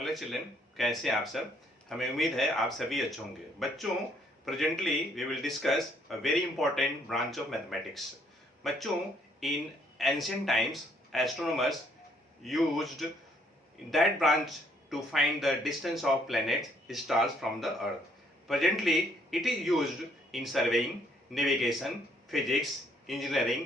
Hello children, कैसे हैं आप सब। हमें उम्मीद है आप सभी अच्छे होंगे। बच्चों, presently we will discuss a very important branch of mathematics. बच्चों, in ancient times astronomers used that branch to find the distance of planets, stars from the earth. Presently, it is used in surveying, navigation, physics, engineering,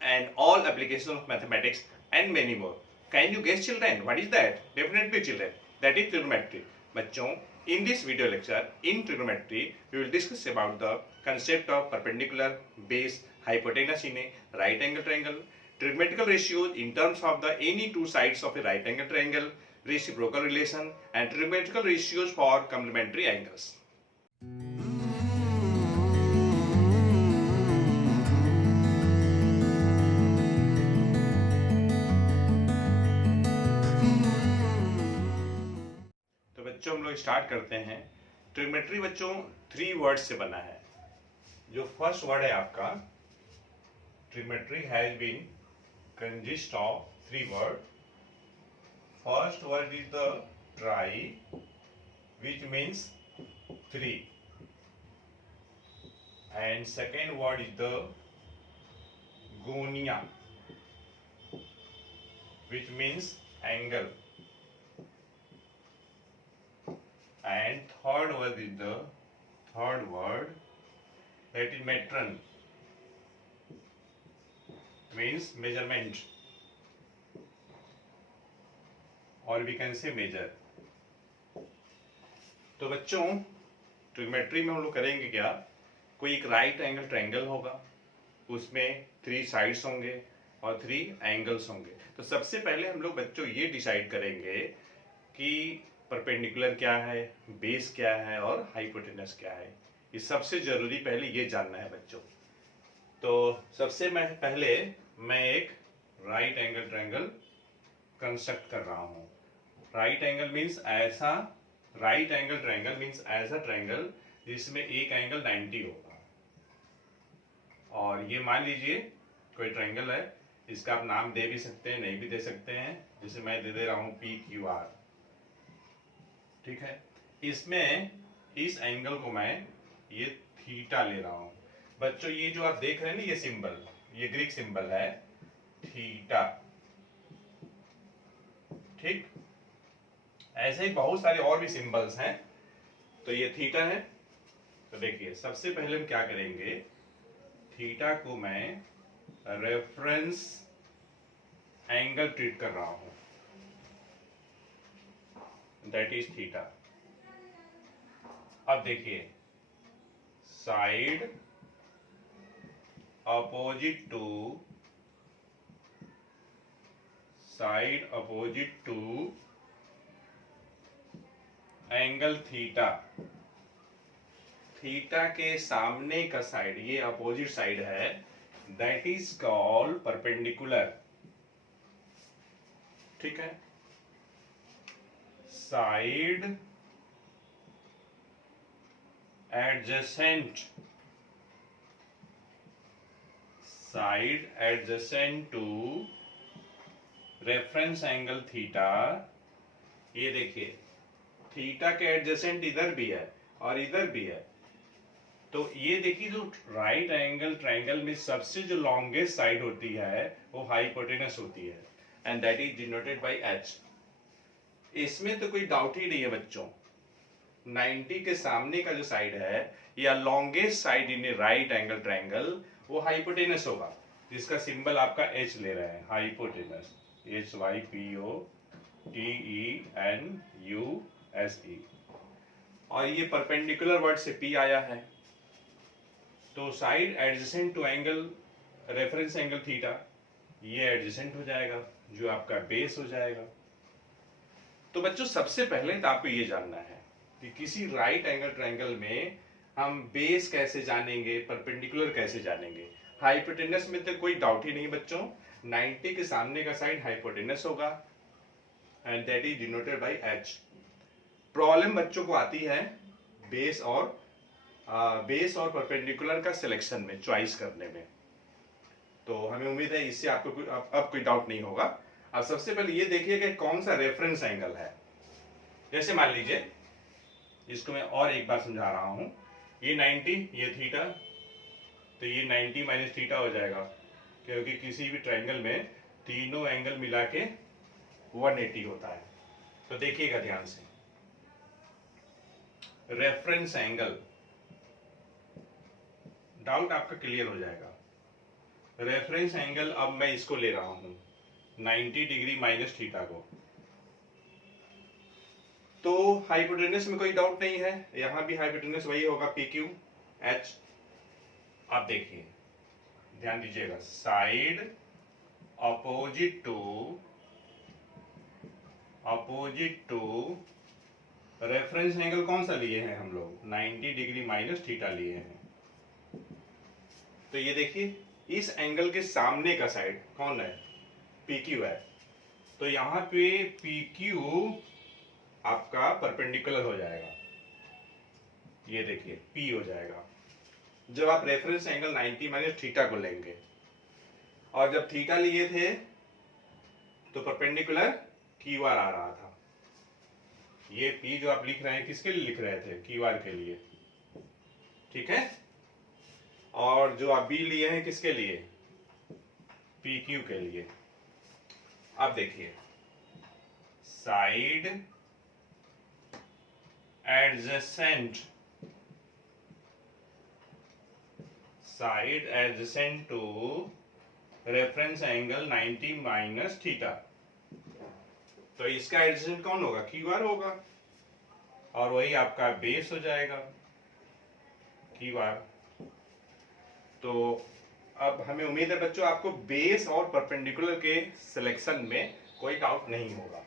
and all applications of mathematics and many more. Can you guess, children, what is that? Definitely, children, that is trigonometry. बच्चों, in this video lecture in trigonometry we will discuss about the concept of perpendicular, base, hypotenuse in a right angle triangle, trigonometrical ratios in terms of the any two sides of a right angle triangle, reciprocal relation, and trigonometrical ratios for complementary angles. तो बच्चों, हम लोग start करते हैं। Trigonometry बच्चों 3 word से बना है। जो फर्स्ट वर्ड है आपका, trigonometry has been consist of 3 words. First word is the tri, which means 3, and second word is the gonia, which means angle, and third word is the that is metron, means measurement, or we can say measure. तो बच्चों, trigonometry में हम लोग करेंगे क्या, कोई एक right angle triangle होगा, उसमें 3 साइड्स होंगे और 3 एंगल्स होंगे। तो सबसे पहले हम लोग बच्चों ये डिसाइड करेंगे कि परपेंडिकुलर क्या है, बेस क्या है और हाइपोटेनस क्या है। ये सबसे जरूरी पहले ये जानना है बच्चों। तो सबसे पहले मैं एक राइट एंगल ट्रायंगल कंस्ट्रक्ट कर रहा हूँ। राइट एंगल मीन्स ऐसा ट्रायंगल जिसमें एक एंगल 90 होगा। और ये मान लीजिए कोई ट्रायंगल है, इसका आप नाम दे भी सकते हैं, नहीं भी दे सकते हैं। जैसे मैं दे दे रहा हूँ PQR, ठीक है। इसमें इस एंगल को मैं ये थीटा ले रहा हूँ। बच्चों, ये जो आप देख रहे हैं ना, ये सिंबल, ये ग्रीक सिंबल है थीटा, ठीक। ऐसे ही बहुत सारे और भी सिंबल्स हैं। तो ये थीटा है। तो देखिए, सबसे पहले हम क्या करेंगे, थीटा को मैं रेफरेंस एंगल ट्रीट कर रहा हूं, दैट इज थीटा। अब देखिए, side opposite to angle theta, theta के सामने का साइड, ये अपोजिट साइड है, दैट इज कॉल्ड परपेंडिकुलर, ठीक है। Side adjacent to reference angle theta. ये देखिए, थीटा के एडजेसेंट इधर भी है और इधर भी है। तो ये देखिए, जो राइट एंगल ट्रायंगल में सबसे जो लॉन्गेस्ट साइड होती है वो हाइपोटेनस होती है, and that is denoted by H। इसमें तो कोई डाउट ही नहीं है बच्चों, 90 के सामने का जो साइड है या लॉन्गेस्ट साइड इन ए राइट एंगल ट्रायंगल, वो हाइपोटेनस होगा, जिसका सिंबल आपका H ले रहे हैं, हाइपोटेनस, HYPOTENUSE। और ये परपेंडिकुलर वर्ड से P आया है। तो side adjacent to angle reference angle theta, ये एडजेसेंट हो जाएगा, जो आपका बेस हो जाएगा। तो बच्चों, सबसे पहले तो आपको ये जानना है कि किसी राइट एंगल ट्रायंगल में हम बेस कैसे जानेंगे, परपेंडिकुलर कैसे जानेंगे। हाइपोटेनस में तो कोई डाउट ही नहीं बच्चों, 90 के सामने का साइड हाइपोटेनस होगा, and that is denoted by H। Problem बच्चों को आती है बेस और परपेंडिकुलर का सिलेक्शन में, चॉइस करने में। तो हमें उम्मीद है इससे आपको अब कोई डाउट नहीं होगा। अब सबसे पहले ये देखिए कि कौन सा रेफरेंस एंगल है। जैसे मान लीजिए, इसको मैं और एक बार समझा रहा हूं, ये 90, ये थीटा, तो ये 90 माइनस थीटा हो जाएगा, क्योंकि किसी भी ट्रायंगल में तीनों एंगल मिला के 180 होता है। तो देखिएगा ध्यान से, रेफरेंस एंगल, डाउट आपका क्लियर हो जाएगा। रेफरेंस एंगल, अब मैं इसको ले रहा हूं 90 डिग्री माइनस थीटा को, तो हाइपोटेनस में कोई डाउट नहीं है, यहां भी हाइपोटेनस वही होगा, पी क्यू एच। आप देखिए, ध्यान दीजिएगा, side opposite to reference angle कौन सा लिए हैं हम लोग, 90 डिग्री माइनस थीटा लिए हैं। तो ये देखिए, इस एंगल के सामने का साइड कौन है, पी क्यू है, तो यहां पे पी क्यू आपका परपेंडिकुलर हो जाएगा, ये देखिए P हो जाएगा जब आप रेफरेंस एंगल 90 माइनस थीटा को लेंगे, और जब थीटा लिए थे तो परपेंडिकुलर क्यू आर आ रहा था। ये P जो आप लिख रहे हैं किसके लिए लिख रहे थे, क्यू आर के लिए, ठीक है। और जो आप B लिए हैं किसके लिए, पी क्यू के लिए। अब देखिए, side adjacent to reference angle 90 minus theta, तो इसका एडजेसेंट कौन होगा, क्यू आर होगा, और वही आपका बेस हो जाएगा क्यू आर। तो अब हमें उम्मीद है बच्चों आपको बेस और परपेंडिकुलर के सिलेक्शन में कोई डाउट नहीं होगा।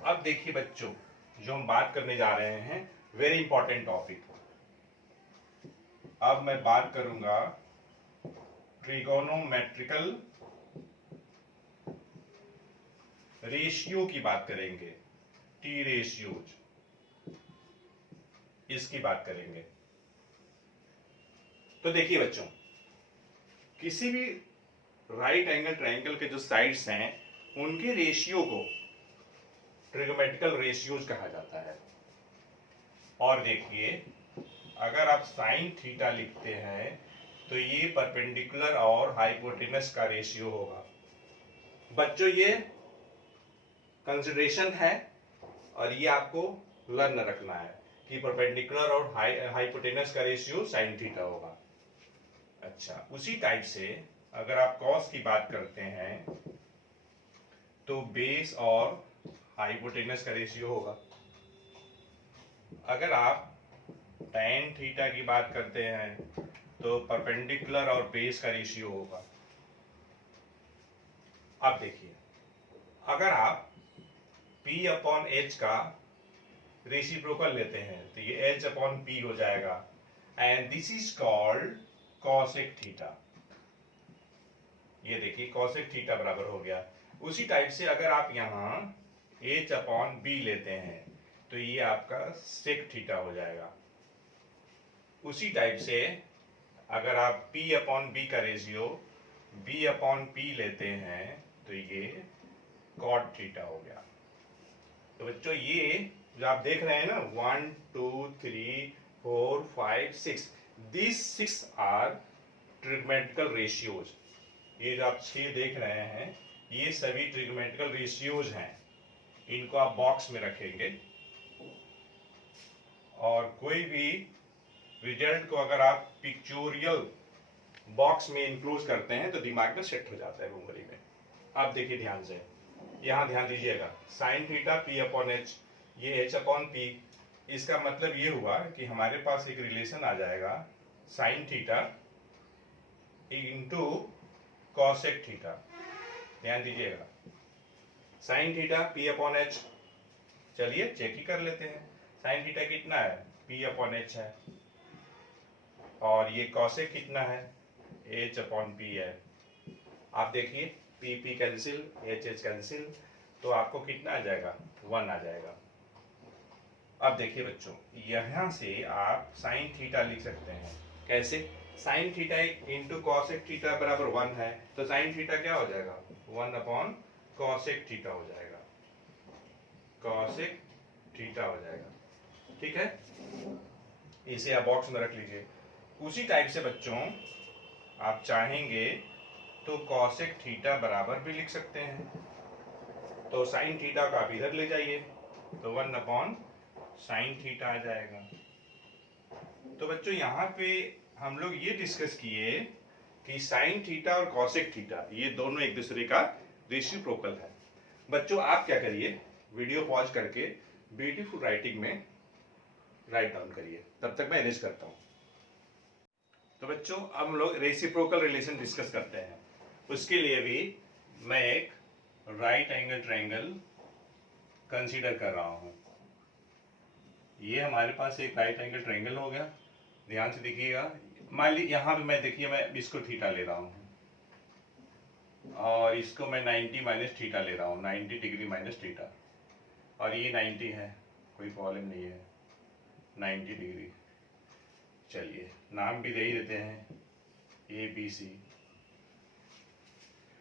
अब देखिए बच्चों, जो हम बात करने जा रहे हैं, वेरी इंपॉर्टेंट टॉपिक, अब मैं बात करूंगा ट्रिगोनोमेट्रिकल रेशियो की बात करेंगे, टी रेशियोज, इसकी बात करेंगे। तो देखिए बच्चों, किसी भी राइट एंगल ट्रायंगल के जो साइड्स हैं उनके रेशियो को ट्रिगोनोमेट्रिकल रेशियोज कहा जाता है। और देखिए, अगर आप साइन थीटा लिखते हैं तो ये परपेंडिकुलर और हाइपोटेनस का रेशियो होगा। बच्चों ये कंसिडरेशन है और ये आपको लर्न रखना है कि परपेंडिकुलर और हाइपोटेनस का रेशियो साइन थीटा होगा। अच्छा, उसी टाइप से अगर आप कॉस की बात करते हैं तो बेस और हाइपोटेनस का रेशियो होगा। अगर आप tan थीटा की बात करते हैं तो परपेंडिकुलर और बेस का रेशियो होगा। अब देखिए, अगर आप P अपॉन H का रेसिप्रोकल लेते हैं तो ये H अपॉन P हो जाएगा, and this is called cosec theta. ये देखिए कॉसेक थीटा बराबर हो गया। उसी टाइप से अगर आप यहाँ H अपॉन B लेते हैं तो ये आपका सेक थीटा हो जाएगा। उसी टाइप से अगर आप P अपॉन B का रेशियो B अपॉन P लेते हैं तो ये कॉट थीटा हो गया। तो बच्चों ये जो आप देख रहे हैं ना 1 2 3 4 5 6, these 6 आर ट्रिगोनोमेट्रिकल रेशियोज। ये जो आप 6 देख रहे हैं ये सभी ट्रिगोनोमेट्रिकल रेशियोज हैं। इनको आप बॉक्स में रखेंगे और कोई भी रिजल्ट को अगर आप पिक्चोरियल बॉक्स में इंक्लूड करते हैं तो दिमाग में सेट हो जाता है मेमोरी में। आप देखिए ध्यान से, यहाँ ध्यान दीजिएगा, sine theta P upon H, ये H अपॉन P, इसका मतलब ये हुआ कि हमारे पास एक रिलेशन आ जाएगा sine theta into cosec theta. ध्यान दीजिएगा, sine theta P upon H, चलिए चेक ही कर लेते हैं, साइन थीटा कितना है, P अपॉन H है, और ये कॉसेक कितना है, H अपॉन P है। आप देखिए P P cancel, H H cancel, तो आपको कितना आ जाएगा, 1 आ जाएगा। अब देखिए बच्चों, यहाँ से आप साइन थीटा लिख सकते हैं। कैसे, sine theta into cosec theta बराबर 1 है, तो साइन थीटा क्या हो जाएगा, 1 अपॉन कॉसेक थीटा हो जाएगा। कॉसेक थीटा हो जाएगा, ठीक है। इसे आप बॉक्स में रख लीजिए। उसी टाइप से बच्चों आप चाहेंगे तो कॉसेक थीटा बराबर भी लिख सकते हैं, तो साइन थीटा को आप इधर ले जाइए तो 1/sin थीटा आ जाएगा। तो बच्चों यहाँ पे हम लोग ये डिस्कस किए कि साइन थीटा और कॉसेक थीटा ये दोनों एक दूसरे का रेसिप्रोकल है। बच्चों आप क्या करिए, वीडियो पॉज करके ब्यूटीफुल राइटिंग में राइट डाउन करिए, तब तक मैं इरेज करता हूँ। तो बच्चों अब हम लोग रेसिप्रोकल रिलेशन डिस्कस करते हैं। उसके लिए भी मैं एक राइट एंगल ट्रायंगल कंसीडर कर रहा हूँ। ये हमारे पास एक राइट एंगल ट्रायंगल हो गया, ध्यान से देखिएगा। मान ली यहाँ पे मैं देखिए मैं इसको थीटा ले रहा हूँ और इसको मैं 90 माइनस थीटा ले रहा हूँ, 90 डिग्री माइनस थीटा, और ये 90 है, कोई प्रॉब्लम नहीं है, 90 डिग्री। चलिए नाम भी दे ही देते हैं ABC।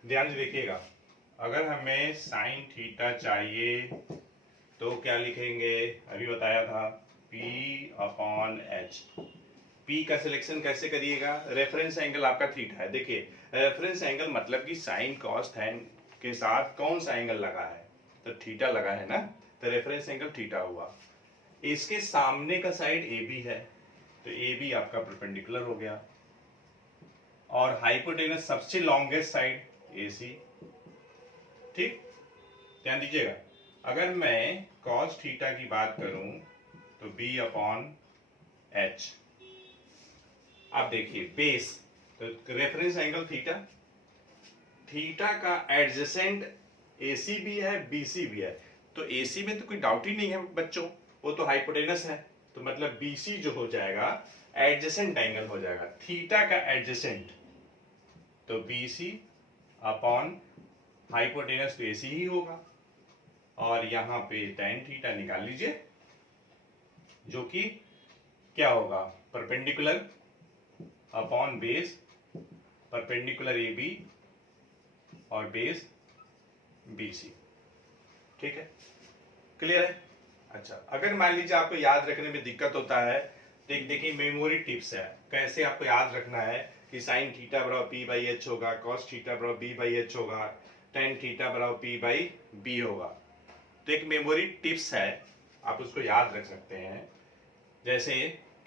ध्यान से देखिएगा, अगर हमें साइन थीटा चाहिए तो क्या लिखेंगे, अभी बताया था P/H। P का सिलेक्शन कैसे करिएगा, रेफरेंस एंगल आपका थीटा है। देखिए रेफरेंस एंगल मतलब कि साइन कॉस थैन के साथ कौन सा एंगल लगा है, तो थीटा लगा है ना, तो रेफरेंस एंगल थीटा हुआ। इसके सामने का साइड AB है, तो AB आपका परपेंडिकुलर हो गया, और हाइपोटेनस सबसे लॉन्गेस्ट साइड AC। ठीक, ध्यान दीजिएगा, अगर मैं cos थीटा की बात करूं तो B/H। अब देखिए बेस, तो रेफरेंस एंगल थीटा, थीटा का एडजेसेंट AC भी है BC भी है, तो AC में तो कोई डाउट ही नहीं है बच्चों, वो तो हाइपोटेनस है, तो मतलब BC जो हो जाएगा एडजेसेंट एंगल हो जाएगा, थीटा का एडजेसेंट, तो BC अपॉन हाइपोटेनस तो AC ही होगा, और यहाँ पे tan थीटा निकाल लीजिए जो कि क्या होगा, perpendicular upon base, perpendicular AB और बेस BC। ठीक है, क्लियर है। अच्छा, अगर मान लीजिए आपको याद रखने में दिक्कत होता है, देखिए मेमोरी टिप्स है, कैसे आपको याद रखना है कि साइन थीटा बराबर P/H होगा, कॉस थीटा बराबर B/H होगा, tan थीटा बराबर P/B होगा। तो एक मेमोरी टिप्स है, आप उसको याद रख सकते हैं। जैसे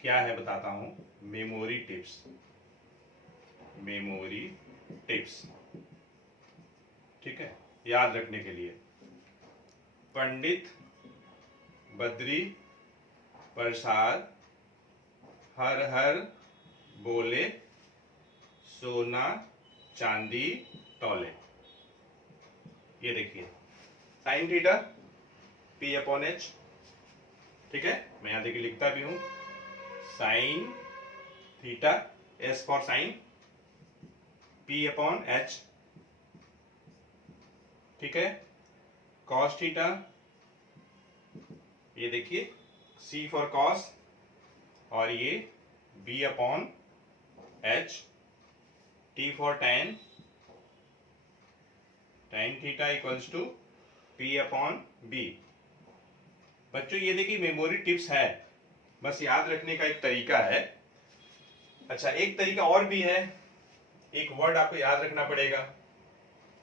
क्या है बताता हूं, मेमोरी टिप्स, मेमोरी टिप्स, ठीक है, याद रखने के लिए। पंडित बद्री प्रसाद हर हर बोले, सोना चांदी तौले। ये देखिए साइन थीटा P/H, ठीक है, मैं यहां देखिए लिखता भी हूं, sine theta, S for sine, P/H, ठीक है, कॉस थीटा, ये देखिए C फॉर कॉस, और ये B/H, T for tan, tan theta equals to P/B। बच्चों ये देखिए मेमोरी टिप्स है, बस याद रखने का एक तरीका है। अच्छा, एक तरीका और भी है, एक वर्ड आपको याद रखना पड़ेगा,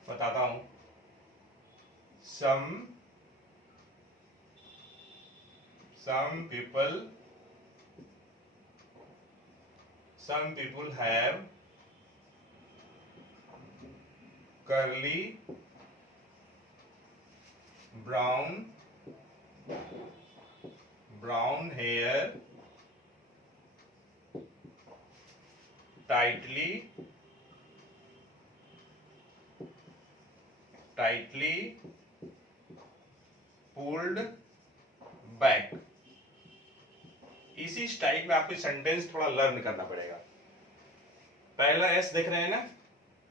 बताता हूं, some people have curly brown hair, tightly pulled back। इसी स्टाइल में आपको सेंटेंस थोड़ा लर्न करना पड़ेगा। पहला एस देख रहे हैं ना,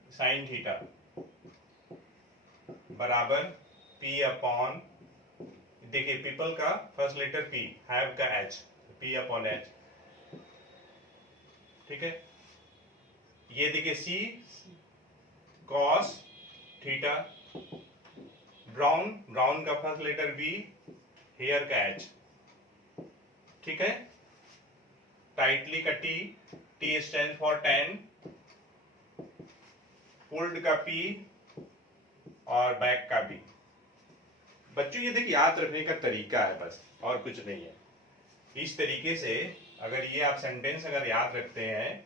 साइन थीटा बराबर P/, देखिए पीपल का फर्स्ट लेटर P, हैव का H, P/H, ठीक है। ये देखिए C कॉस थीटा, ब्राउन का फर्स्ट लेटर B, हेयर का एच, ठीक है। टाइटली का T, T stand for tan, pulled का पी और बैक का बी। बच्चों ये देखिए याद रखने का तरीका है बस, और कुछ नहीं है। इस तरीके से अगर ये आप सेंटेंस अगर याद रखते हैं,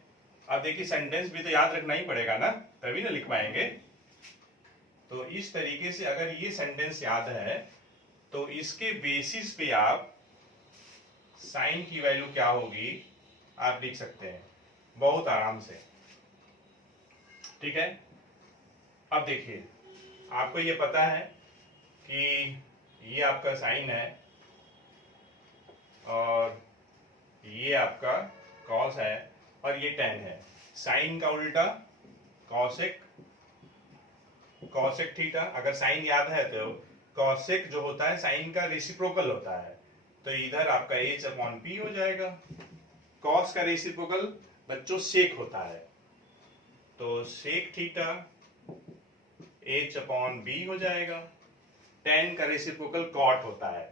अब देखिए सेंटेंस भी तो याद रखना ही पड़ेगा ना, तभी ना लिख पाएंगे। तो इस तरीके से अगर ये सेंटेंस याद है तो इसके बेसिस पे आप साइन की वैल्यू क्या होगी आप लिख सकते हैं बहुत आराम से, ठीक है। अब देखिए आपको ये पता है कि ये आपका साइन है और ये आपका कॉस है और ये टेन है। साइन का उल्टा कॉसेक, कॉसेक थीटा। अगर साइन याद है तो कॉसेक जो होता है साइन का रेसिप्रोकल होता है, तो इधर आपका एच अपॉन पी हो जाएगा। कॉस का रेसिप्रोकल बच्चों सेक होता है, तो sec theta H upon B हो जाएगा। टेन का रेसिप्रोकल कॉट होता है,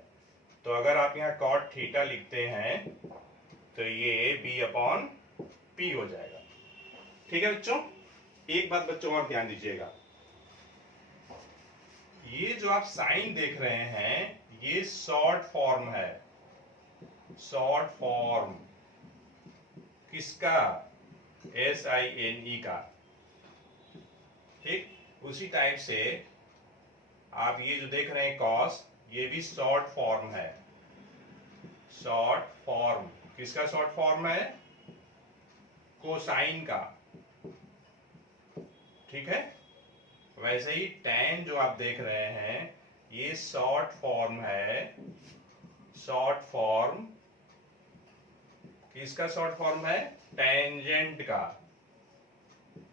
तो अगर आप यहाँ कॉट थीटा लिखते हैं तो ये बी अपॉन पी हो जाएगा, ठीक है बच्चों। एक बात बच्चों और ध्यान दीजिएगा, ये जो आप साइन देख रहे हैं ये शॉर्ट फॉर्म है। शॉर्ट फॉर्म किसका? SINE का, ठीक। उसी टाइप से आप ये जो देख रहे हैं कॉस, ये भी शॉर्ट फॉर्म है। शॉर्ट फॉर्म किसका शॉर्ट फॉर्म है? कोसाइन का, ठीक है। वैसे ही tan जो आप देख रहे हैं ये शॉर्ट फॉर्म है। शॉर्ट फॉर्म किसका शॉर्ट फॉर्म है? टेंजेंट का,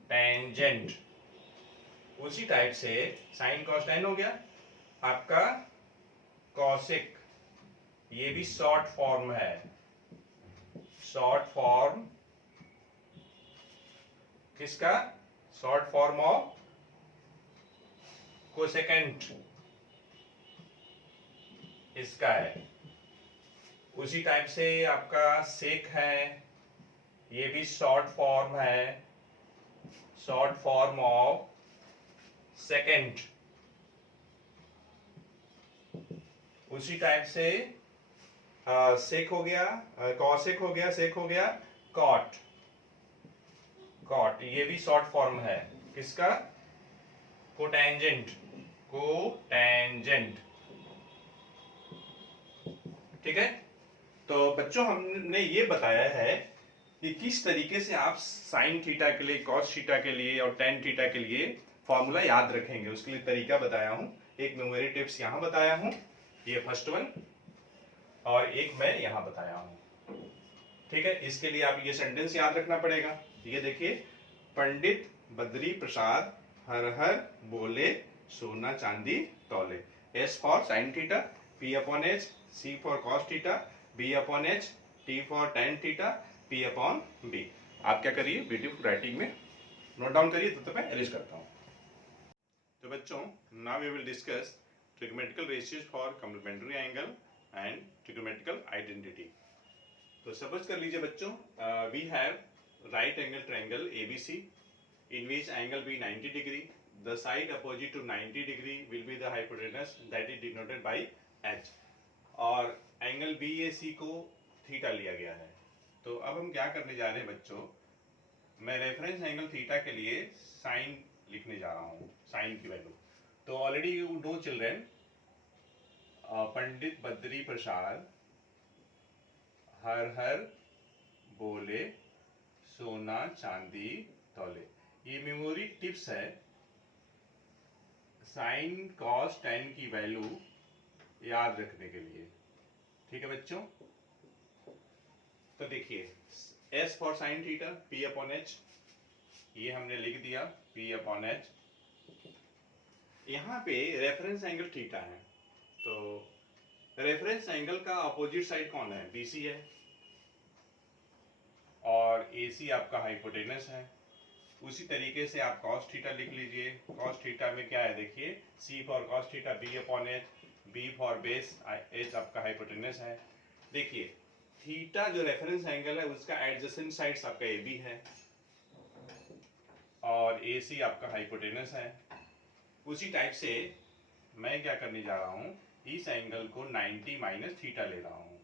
टेंजेंट। उसी टाइप से साइन कॉस टेन हो गया आपका कॉसेक, ये भी शॉर्ट फॉर्म है। शॉर्ट फॉर्म किसका? शॉर्ट फॉर्म ऑफ कोसेकेंट, इसका है। उसी टाइप से आपका सेक है, ये भी शॉर्ट फॉर्म है। Short form of second. उसी टाइप से सेक हो गया, कॉसेक हो गया, सेक हो गया, कॉट। कॉट ये भी शॉर्ट फॉर्म है किसका? कोटेंजेंट, कोटेंजेंट, ठीक है। तो बच्चों हमने ये बताया है कि किस तरीके से आप साइन थीटा के लिए, कॉस थीटा के लिए और टेन थीटा के लिए फॉर्मूला याद रखेंगे, उसके लिए तरीका बताया हूं। एक मेमोरी टिप्स यहां बताया हूं, ये फर्स्ट वन, और एक मैं यहां बताया हूं, ठीक है। इसके लिए आप ये सेंटेंस याद रखना पड़ेगा। ये देखिए, पंडित बद्री प्रसाद हर हर बोले सोना चांदी तौले। S for sine theta, P upon H, C for cos theta, B upon H, T for tan theta, P upon B. आप क्या करिए ब्यूटीफुल राइटिंग में नोट डाउन करिए, तब तक मैं अरेंज करता हूँ। तो बच्चों now we will discuss trigonometrical ratios for complementary angle and trigonometrical identity. तो सपोज कर लीजिए बच्चों, we have right angle triangle ABC in which angle be 90 degree. The side opposite to 90 degree will be the hypotenuse that is denoted by H. और angle BAC को theta लिया गया है। तो अब हम क्या करने जा रहे हैं बच्चों, मैं रेफरेंस एंगल थीटा के लिए साइन लिखने जा रहा हूँ, साइन की वैल्यू। तो already you no children, Pandit Badri Prasad हर हर बोले सोना चांदी तौले। ये मेमोरी टिप्स है साइन कॉस टेन की वैल्यू याद रखने के लिए, ठीक है बच्चों। तो देखिए, S for sine theta, P upon H, ये हमने लिख दिया, पी अपॉन एच। यहाँ पे रेफरेंस एंगल थीटा है, तो रेफरेंस एंगल का अपोजिट साइड कौन है? BC है, और AC आपका हाइपोटेनस है। उसी तरीके से आप cos थीटा लिख लीजिए। cos थीटा में क्या है देखिए, C for cos theta, B upon H, B for base, H आपका हाइपोटेनस है। देखिए थीटा जो रेफरेंस एंगल है उसका एडजेसेंट साइड्स आपका ए बी है और ए सी आपका हाइपोटेनस है। उसी टाइप से मैं क्या करने जा रहा हूँ, इस एंगल को 90 माइनस थीटा ले रहा हूँ,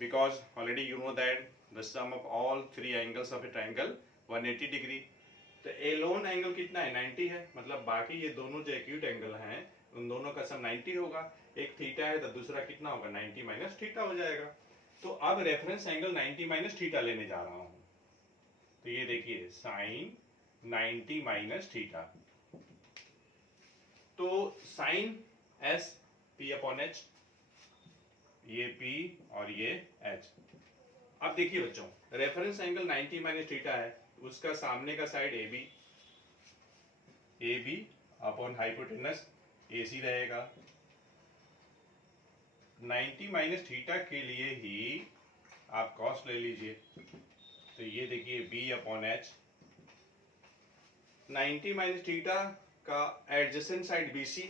because already you know that the sum of all three angles of a triangle 180 degree. तो एलोन एंगल कितना है, 90 है, मतलब बाकी ये दोनों जो एक्यूट एंगल हैं उन दोनों का सम 90 होगा। एक थीटा है तो दूसरा कितना होगा, 90 माइनस थीटा हो जाएगा। तो अब रेफरेंस एंगल 90 माइनस थीटा लेने जा रहा हूं। तो ये देखिए साइन 90 माइनस थीटा, तो sine S P upon H, ये पी और ये एच। अब देखिए बच्चों रेफरेंस एंगल 90 माइनस थीटा है, उसका सामने का side A B upon hypotenuse A C रहेगा। 90 माइनस थीटा के लिए ही आप कॉस ले लीजिए, तो ये देखिए B upon H. 90 minus theta का एडजेसेंट साइड बी सी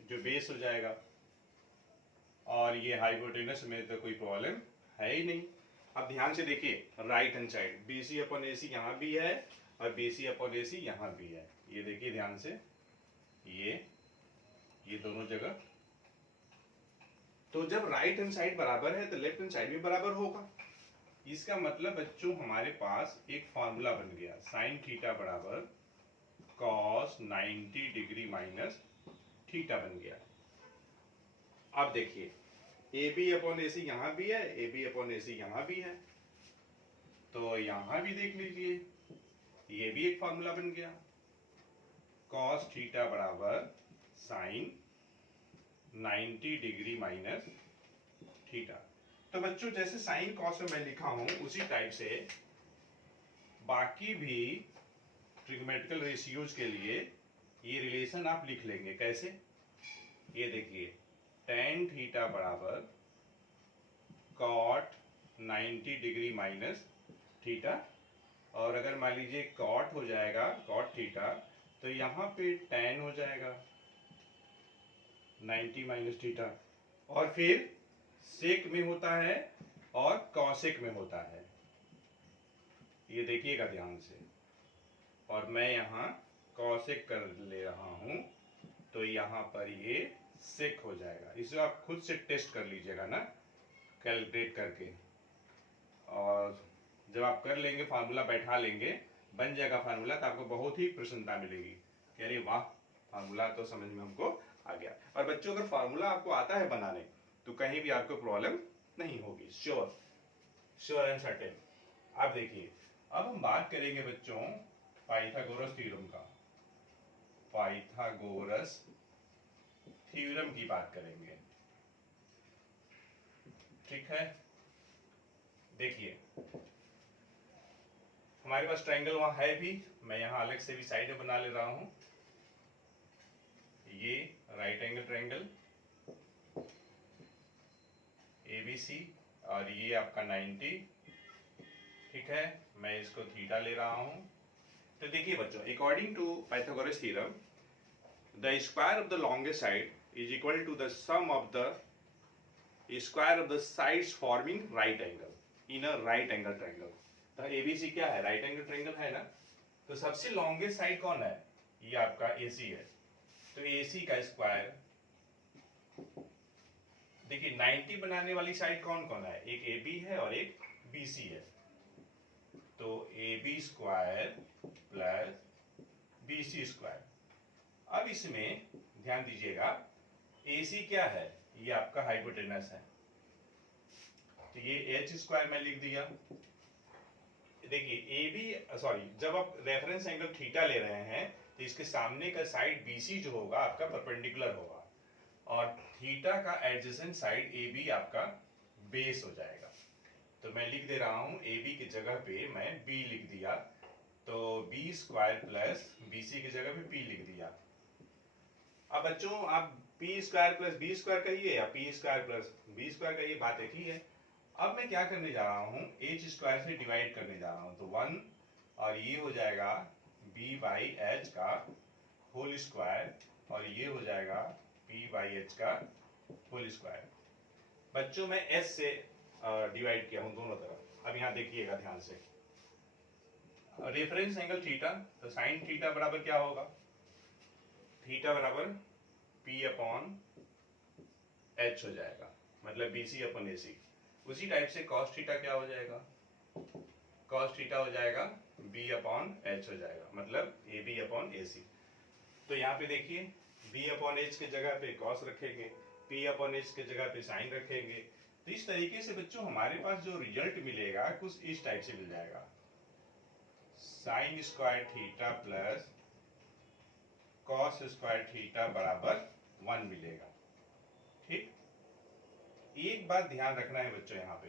जो बेस हो जाएगा, और ये हाइपोटेनस में तो कोई प्रॉब्लम है ही नहीं। अब ध्यान से देखिए right hand side B C upon A C यहाँ भी है और B C upon A C यहाँ भी है, ये देखिए ध्यान से, ये दोनों जगह। तो जब राइट हैंड साइड बराबर है तो लेफ्ट हैंड साइड भी बराबर होगा। इसका मतलब बच्चों हमारे पास एक फॉर्मूला बन गया, साइन थीटा बराबर कॉस 90 डिग्री माइनस थीटा बन गया। अब देखिए ए बी अपॉन ए सी यहाँ भी है, ए बी अपॉन ए सी यहाँ भी है, तो यहां भी देख लीजिए ये भी एक फॉर्मूला बन गया, कॉस थीटा बराबर साइन 90 डिग्री माइनस थीटा। तो बच्चों जैसे साइन कॉस में मैं लिखा हूं उसी टाइप से बाकी भी ट्रिग्मेटिकल रेशियोज के लिए ये रिलेशन आप लिख लेंगे। कैसे, ये देखिए tan थीटा बराबर कॉट 90 डिग्री माइनस थीटा, और अगर मान लीजिए कॉट हो जाएगा कॉट थीटा तो यहाँ पे tan हो जाएगा 90 माइनस थीटा, और फिर सेक में होता है और कॉसेक में होता है, ये देखिएगा ध्यान से। और मैं यहाँ कॉसेक कर ले रहा हूँ तो यहाँ पर ये सेक हो जाएगा। इसे आप खुद से टेस्ट कर लीजिएगा ना, कैलकुलेट करके, और जब आप कर लेंगे फार्मूला बैठा लेंगे बन जाएगा फार्मूला, तो आपको बहुत ही प्रसन्नता मिलेगी कि अरे वाह फार्मूला तो समझ में हमको आ गया। और बच्चों अगर फार्मूला आपको आता है बनाने तो कहीं भी आपको प्रॉब्लम नहीं होगी, श्योर एंड सर्टेन। अब देखिए अब हम बात करेंगे बच्चों पाइथागोरस थ्योरम का, पाइथागोरस थ्योरम की बात करेंगे, ठीक है। देखिए हमारे पास ट्रायंगल वहां है भी, मैं यहां अलग से भी साइड बना ले रहा हूं, ये राइट एंगल ट्रायंगल ABC और ये आपका 90, ठीक है, मैं इसको थीटा ले रहा हूं। तो देखिए बच्चों according to Pythagoras theorem the square of the longest side is equal to the sum of the square of the sides forming right angle in a right angle triangle. तो ABC क्या है, right angle triangle है ना, तो सबसे longest side कौन है, ये आपका AC है, तो AC का स्क्वायर, देखिए 90 बनाने वाली साइड कौन कौन है, एक AB है और एक BC है, तो AB square plus BC square. अब इसमें ध्यान दीजिएगा AC क्या है, ये आपका हाइपोटेनस है, तो ये H स्क्वायर में लिख दिया। देखिए AB सॉरी जब आप रेफरेंस एंगल थीटा ले रहे हैं तो इसके सामने का साइड BC जो होगा आपका परपेंडिकुलर होगा, और थीटा का एडजेसेंट साइड AB आपका बेस हो जाएगा। तो मैं लिख दे रहा हूं AB की जगह पे मैं B लिख दिया, तो B स्क्वायर प्लस BC की जगह पे P लिख दिया। अब बच्चों आप P square plus B square कहिए या P square plus B square कहिए, बात एक ही है। अब मैं क्या करने जा रहा हूं, H स्क्वायर से डिवाइड करने जा रहा हूं, तो 1 और ये हो जाएगा B बाई H का होल स्क्वायर, और ये हो जाएगा p/h का होल स्क्वायर। बच्चों मैं s से डिवाइड किया हूं दोनों तरफ। अब यहां देखिएगा ध्यान से, रेफरेंस एंगल थीटा, तो साइन थीटा बराबर क्या होगा, थीटा बराबर p/h हो जाएगा, मतलब bc/ac। उसी टाइप से cos थीटा क्या हो जाएगा, cos थीटा हो जाएगा b/h हो जाएगा, मतलब ab/ac। तो यहाँ पे देखिए b/h के जगह पे cos रखेंगे, p/h के जगह पे sin रखेंगे। तो इस तरीके से बच्चों हमारे पास जो रिजल्ट मिलेगा कुछ इस टाइप से मिल जाएगा, sign square theta plus cos square theta बराबर 1 मिलेगा। ठीक, एक बात ध्यान रखना है बच्चों, यहाँ पे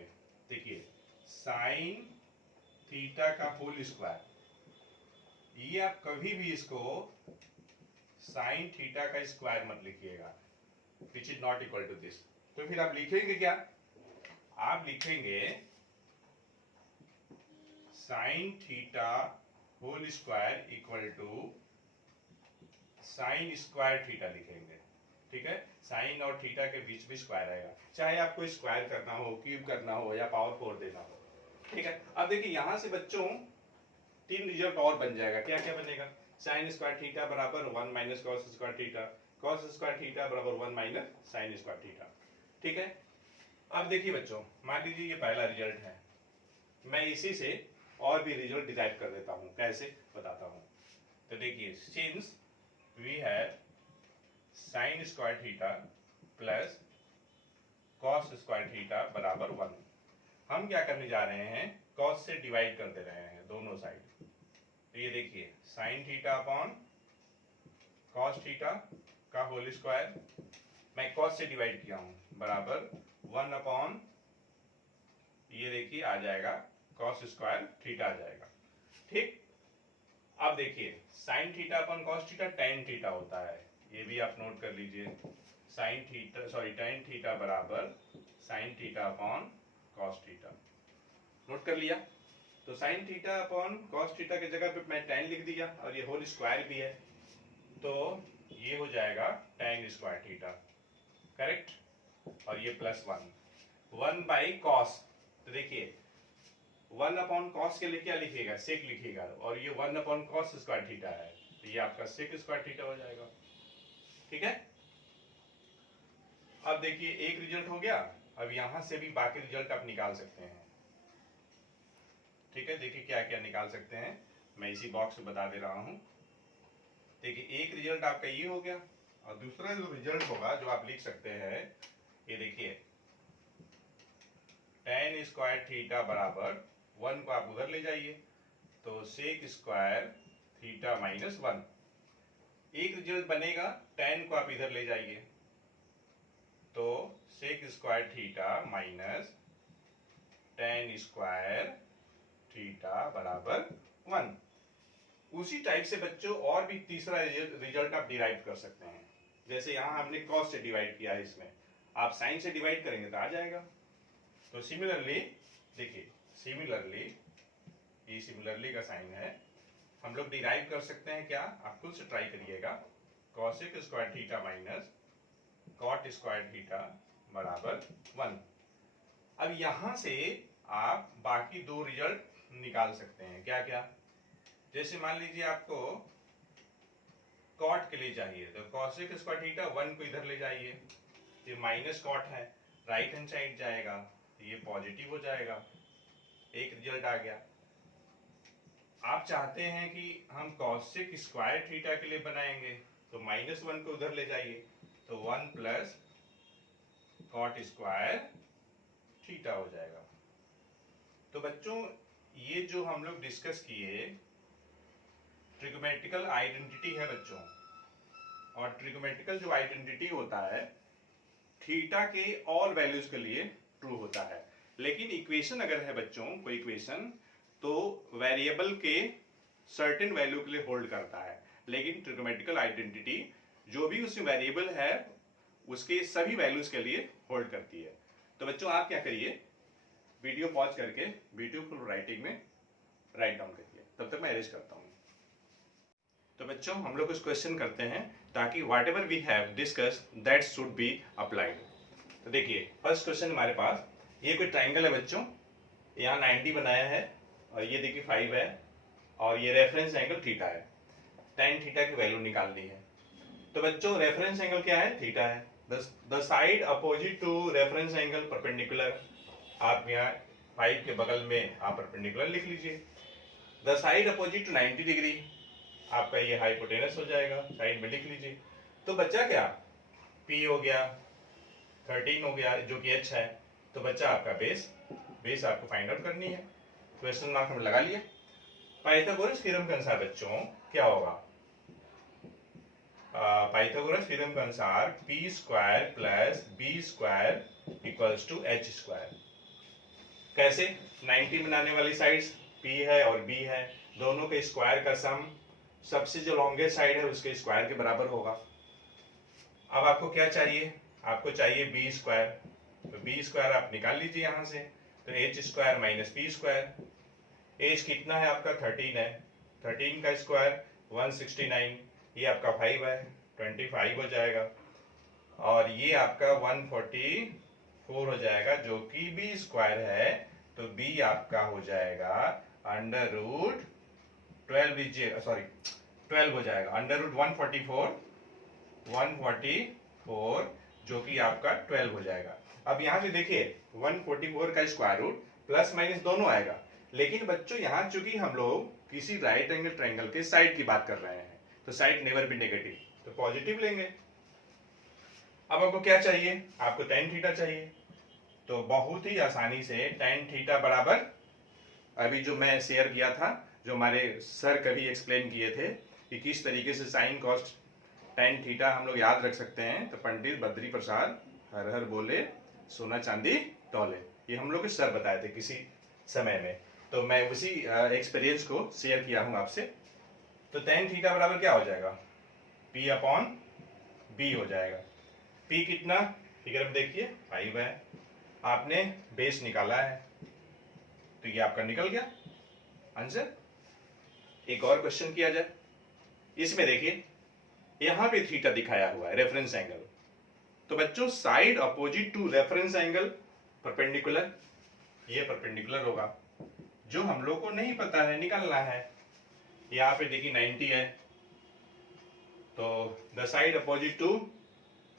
देखिए साइन थीटा का होल स्क्वायर, ये आप कभी भी इसको साइन थीटा का स्क्वायर मत लिखिएगा, which is not equal to this. तो फिर आप लिखेंगे क्या, आप लिखेंगे sine theta whole square equal to sine square theta लिखेंगे। ठीक है, साइन और थीटा के बीच में स्क्वायर आएगा, चाहे आपको स्क्वायर करना हो, क्यूब करना हो या पावर 4 देना हो। ठीक है, अब देखिए यहां से बच्चों 3 रिजल्ट और बन जाएगा। क्या क्या बनेगा, साइन स्क्वायर थीटा बराबर 1 minus cos square theta, cos square theta बराबर 1 माइनस साइन स्क्वायर थीटा। ठीक है, अब देखिए बच्चों, मान लीजिए ये पहला रिजल्ट है, मैं इसी से और भी रिजल्ट डिराइव कर देता हूं, कैसे बताता हूं। तो देखिए, since we have sine square theta plus cos square theta बराबर 1, हम क्या करने जा रहे हैं, कॉस से डिवाइड कर दे रहे हैं दोनों साइड। तो ये देखिए sine theta upon cos theta का होल स्क्वायर, मैं कॉस से डिवाइड किया हूं, बराबर 1 अपॉन, ये देखिए आ जाएगा कॉस स्क्वायर थीटा आ जाएगा। ठीक, अब देखिए sine theta upon cos theta tan theta होता है, ये भी आप नोट कर लीजिए, sine theta sorry tan theta बराबर sine theta upon cos theta, note कर लिया। तो sine theta upon cos theta के जगह पे मैं टेन लिख दिया, और ये होल स्क्वायर भी है, तो ये हो जाएगा टेन स्क्वायर थीटा, करेक्ट, और ये प्लस 1 बाई कॉस। तो देखिए 1 अपॉन कॉस के लिए क्या लिखिएगा, सेक लिखिएगा, और ये 1 अपॉन कॉस स्क्वायर थीटा है, तो ये आपका सेक स्क्वायर थीटा हो जाएगा। ठीक है, अब देखिए एक रिजल्ट हो गया, अब यहां से भी बाकी रिजल्ट आप निकाल सकते हैं। ठीक है, देखिए क्या क्या निकाल सकते हैं, मैं इसी बॉक्स में बता दे रहा हूं। देखिए एक रिजल्ट आपका ये हो गया, और दूसरा जो रिजल्ट होगा जो आप लिख सकते हैं, ये देखिए टेन स्क्वायर थीटा बराबर 1 को आप उधर ले जाइए, तो सेक स्क्वायर थीटा माइनस 1। एक रिजल्ट बनेगा, टेन को आप इधर ले जाइए, तो sec square theta minus tan square theta बराबर 1। उसी टाइप से बच्चों और भी तीसरा रिजल्ट आप डिराइव कर सकते हैं। जैसे यहां हमने कॉस से डिवाइड किया है, इसमें आप साइन से डिवाइड करेंगे तो आ जाएगा। तो सिमिलरली देखिए, सिमिलरली ये सिमिलरली का साइन है, हम लोग डिराइव कर सकते हैं क्या, आप खुद से ट्राई करिएगा, cosec square theta minus cot square theta बराबर 1। अब यहां से आप बाकी दो रिजल्ट निकाल सकते हैं, क्या क्या, जैसे मान लीजिए आपको कॉट के लिए चाहिए, तो कॉसेक स्क्वायर थीटा 1 को इधर ले जाइए, ये माइनस कॉट है, राइट हैंड साइड जाएगा, ये पॉजिटिव हो जाएगा, एक रिजल्ट आ गया। आप चाहते हैं कि हम कॉसेक स्क्वायर थीटा के लिए बनाएंगे, तो -1 को उधर ले जाइए, तो 1 प्लस कॉट स्क्वायर थीटा हो जाएगा। तो बच्चों ये जो हम लोग डिस्कस किए ट्रिग्नोमेट्रिकल आइडेंटिटी है बच्चों, और ट्रिग्नोमेट्रिकल जो आइडेंटिटी होता है थीटा के ऑल वैल्यूज के लिए ट्रू होता है, लेकिन इक्वेशन अगर है बच्चों कोई इक्वेशन, तो वेरिएबल के सर्टेन वैल्यू के लिए होल्ड करता है, लेकिन ट्रिग्नोमेट्रिकल आइडेंटिटी जो भी उसमें वेरिएबल है उसके सभी वैल्यूज के लिए होल्ड करती है। तो बच्चों आप क्या करिए, वीडियो पॉज करके ब्यूटीफुल राइटिंग में राइट डाउन करिए, तब तक मैं अरेंज करता हूँ। तो बच्चों हम लोग कुछ क्वेश्चन करते हैं ताकि whatever we have discuss that should be applied. तो देखिए फर्स्ट क्वेश्चन हमारे पास, ये कोई ट्राइंगल है बच्चों, यहाँ 90 बनाया है और ये देखिए 5 है और ये रेफरेंस एंगल थीटा है। tan थीटा की वैल्यू निकालनी है। तो बच्चों रेफरेंस एंगल क्या है? थीटा है। The side opposite to reference angle perpendicular, आप यहाँ 5 के बगल में आप परपेंडिकुलर लिख लीजिए। The side opposite to 90 degree, आपका ये हाइपोटेनस हो जाएगा, साइड में लिख लीजिए। तो बच्चा क्या, P हो गया, 13 हो गया जो कि H है। तो बच्चा आपका बेस आपको फाइंड आउट करनी है। क्वेश्चन मार्क हमने लगा लिया। पाइथागोरस थ्योरम के अनुसार बच्चों क्या होगा? पाइथागोरस थ्योरम के अनुसार P square plus B square equals to H square. कैसे? 90 बनाने वाली साइड्स P है और B है, दोनों के स्क्वायर का सम सबसे जो लॉन्गेस्ट साइड है उसके स्क्वायर के बराबर होगा। अब आपको क्या चाहिए? आपको चाहिए बी स्क्वायर। तो बी स्क्वायर आप निकाल लीजिए यहाँ से। तो H square minus P square. H कितना है आपका? 13 है। 13 का स्क्वायर 169, ये आपका 5 है, 25 हो जाएगा। और ये आपका 144 हो जाएगा जो कि बी स्क्वायर है। तो बी आपका हो जाएगा अंडर रूट 12 हो जाएगा, अंडर रूट 144 जो कि आपका 12 हो जाएगा। अब यहाँ से देखिए 144 का स्क्वायर रूट प्लस माइनस दोनों आएगा, लेकिन बच्चों यहाँ चूंकि हम लोग किसी राइट एंगल ट्रायंगल के साइड की बात कर रहे हैं तो साइड नेवर बी नेगेटिव, तो पॉजिटिव लेंगे। अब आपको क्या चाहिए? आपको tan थीटा चाहिए। तो बहुत ही आसानी से tan थीटा बराबर, अभी जो मैं शेयर किया था, जो हमारे सर कभी एक्सप्लेन किए थे कि किस तरीके से साइन कॉस्ट tan थीटा हम लोग याद रख सकते हैं। तो पंडित बद्री प्रसाद हर हर बोले सोना चांदी तौले, ये हम लोग के सर बताए थे किसी समय में। तो मैं उसी एक्सपीरियंस को शेयर किया हूं आपसे। तो tan थीटा बराबर क्या हो जाएगा? P अपॉन B हो जाएगा। P कितना? फिगर में देखिए 5 है, आपने बेस निकाला है तो ये आपका निकल गया आंसर। एक और क्वेश्चन किया जाए। इसमें देखिए यहां पे थीटा दिखाया हुआ है, रेफरेंस एंगल। तो बच्चों side opposite to reference angle perpendicular, ये परपेंडिकुलर होगा, जो हम लोग को नहीं पता है, निकालना है। यहाँ पे देखिए 90 है, तो the side opposite to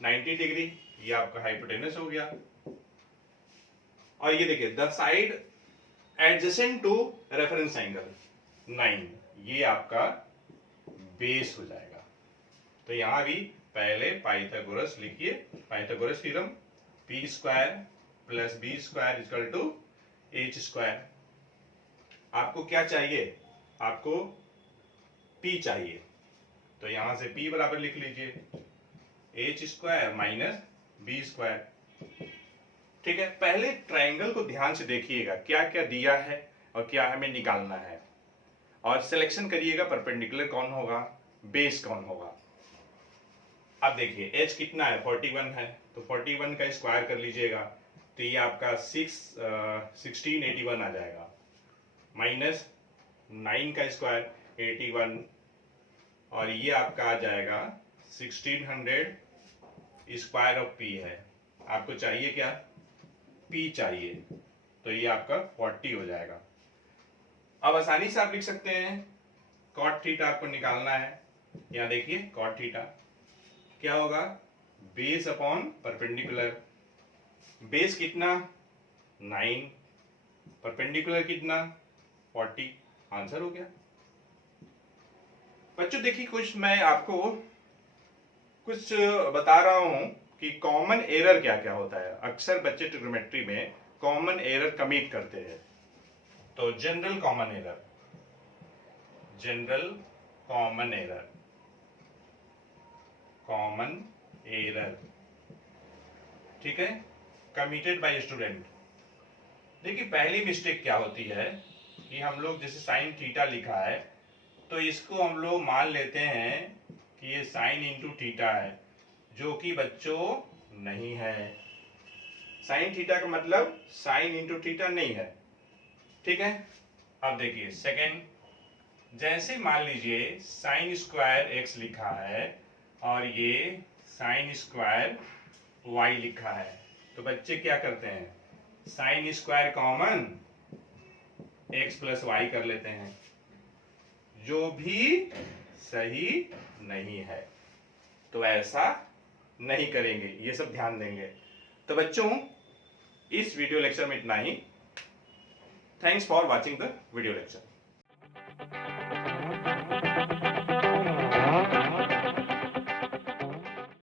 90 degree, ये आपका हाइपोटेनस हो गया। और ये देखिए the side adjacent to reference angle 9, ये आपका बेस हो जाएगा। तो यहां भी पहले पाइथागोरस लिखिए, Pythagoras theorem P square plus B square equal to H square. आपको क्या चाहिए? आपको P चाहिए, तो यहां से P बराबर लिख लीजिए H square minus B square. ठीक है, पहले ट्रायंगल को ध्यान से देखिएगा क्या क्या दिया है और क्या हमें निकालना है, और सिलेक्शन करिएगा परपेंडिकुलर कौन होगा, बेस कौन होगा। अब देखिए h कितना है? 41 है, तो 41 का स्क्वायर कर लीजिएगा, तो ये आपका 1681 आ जाएगा, माइनस 9 का स्क्वायर 81, और ये आपका आ जाएगा 1600 स्क्वायर ऑफ P है। आपको चाहिए क्या? P चाहिए, तो ये आपका 40 हो जाएगा। अब आसानी से आप लिख सकते हैं cot थीटा आपको निकालना है। यहाँ देखिए cot थीटा क्या होगा? Base upon perpendicular. बेस कितना? 9, परपेंडिकुलर कितना? 40, आंसर हो गया। बच्चों देखिए कुछ मैं आपको कुछ बता रहा हूं कि कॉमन एरर क्या क्या होता है। अक्सर बच्चे ट्रिग्नोमेट्री में कॉमन एरर कमिट करते हैं। तो general common error, general common error, common error, ठीक है, कमिटेड बाय स्टूडेंट। देखिए पहली मिस्टेक क्या होती है कि हम लोग जैसे साइन थीटा लिखा है तो इसको हम लोग मान लेते हैं कि ये साइन इंटू थीटा है, जो कि बच्चों नहीं है। साइन थीटा का मतलब साइन इंटू थीटा नहीं है, ठीक है। अब देखिए सेकेंड, जैसे मान लीजिए साइन स्क्वायर एक्स लिखा है और ये साइन स्क्वायर वाई लिखा है, तो बच्चे क्या करते हैं, sine square common X plus Y कर लेते हैं, जो भी सही नहीं है। तो ऐसा नहीं करेंगे, ये सब ध्यान देंगे। तो बच्चों इस वीडियो लेक्चर में इतना ही। Thanks for watching the video lecture.